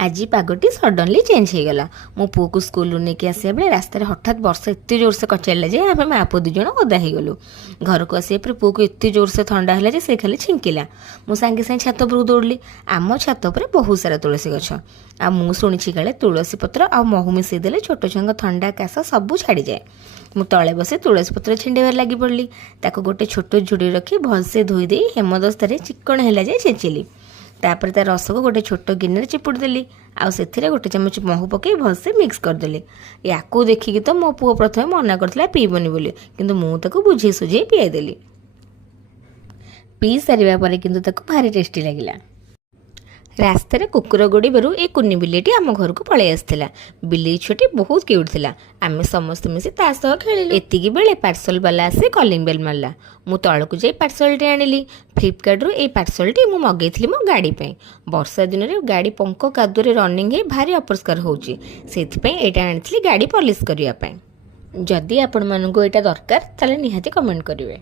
आज पागटी suddenly change हो गला। मो पुओ को स्कूल नहीं आसा बेले रास्तार हठात वर्षा एत जोर से कचाड़ा जे आम माँ पुओ दुज ओदा हो गलु। घर को आसा पुओ को एत जोर से थंडा है जे से खाली छिंकिला। मु सांगे सांगे छात पर दौड़ली। आम छात पर बहुत सारा तुलसी गछ आ मु शुणी काले तुलसी पत्र आ महू मिसईदेले छोट छुआ थंडा काश सबू छाड़ी जाए। मु तले बसे तुलसी पत्र छिंडेबार लगी पड़ली। ताको गोटे छोट झुड़ी रखी भलसे धोईदे हेमदस्तार चिक्कण है जाए छेचिली। तापर ता रस को गोटे छोट गिन्ने चिपुड़ी देली। आउ से गोटे चमच महू पकई भलसे मिक्स करदेली। या देखिकी तो मो पुओ प्रथम मना करथिला पीबनी बोली, किंतु मु ताको बुझे सुझे पियाई देली। पी सारिबा परे किंतु ताको भारी टेस्टी लागिला। रास्तार कुकुर गोड़बारू ए कुनी बिलेटी आम घर को पलि आसाला। बिल्ली छुटी बहुत क्यूट थिला। आमे समस्त मिसी ता सह खेलिलु। एतिकी बेले पार्सल वाला आसी कॉलिंग बेल मारला। मु तळकु जाई पार्सल टे आनिली। फ्लिपकार्ट रु ए पार्सल टी मु मगेइथिली मो गाड़ी पे। वर्षा दिन रे गाड़ी पंक कादुरे रनिंग हे भारी अपरिष्कार होउची, सेथि पे एटा आनिथिली गाड़ी पॉलिश करिया पे। जदि आपण मानको एटा दरकार ताले निहाती कमेंट करिवे।